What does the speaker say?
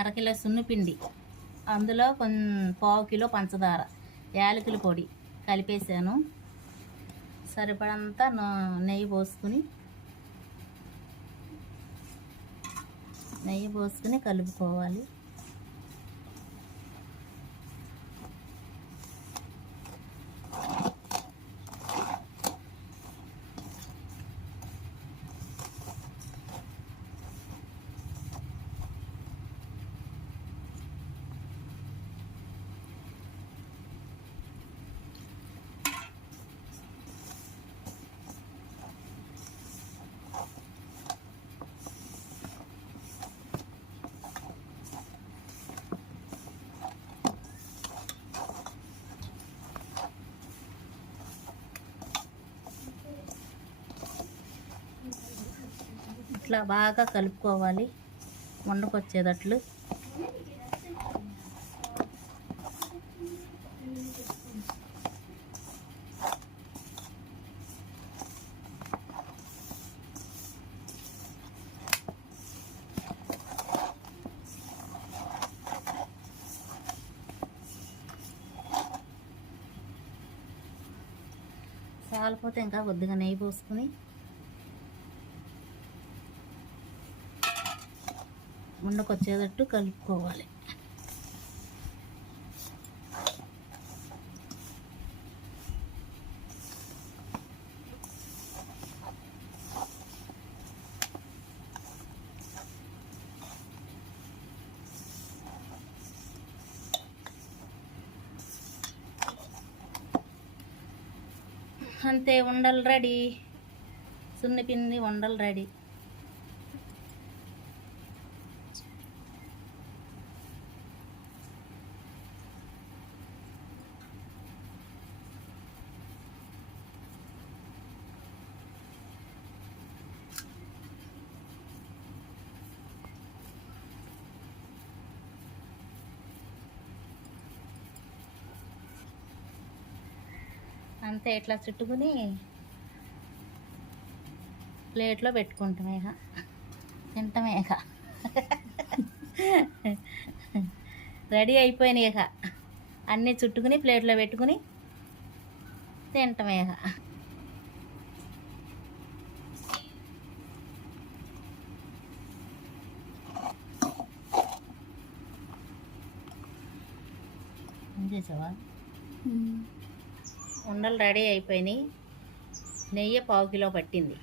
అరకిలో సున్నిపిండి అందులో కొన్ని పావు కిలో పంచదార యాలకుల పొడి కలిపేసాను సరిపడంతా నెయ్యి పోసుకుని నెయ్యి పోసుకుని కలుపుకోవాలి. ఇట్లా బాగా కలుపుకోవాలి. వండకొచ్చేటట్లు చాలిపోతే ఇంకా కొద్దిగా నెయ్యి పోసుకుని ఉండకొచ్చేటట్టు కలుపుకోవాలి. అంతే ఉండలు రెడీ. సున్నిపిండి ఉండలు రెడీ. అంతే ఇట్లా చుట్టుకుని ప్లేట్లో పెట్టుకుంటాం ఇక. తింటామే ఇక. రెడీ అయిపోయినాయి ఇక. అన్నీ చుట్టుకుని ప్లేట్లో పెట్టుకుని తింటామే ఇక. చేసావా? ఉండలు రెడీ అయిపోయినాయి. నెయ్యి పావు కిలో పట్టింది.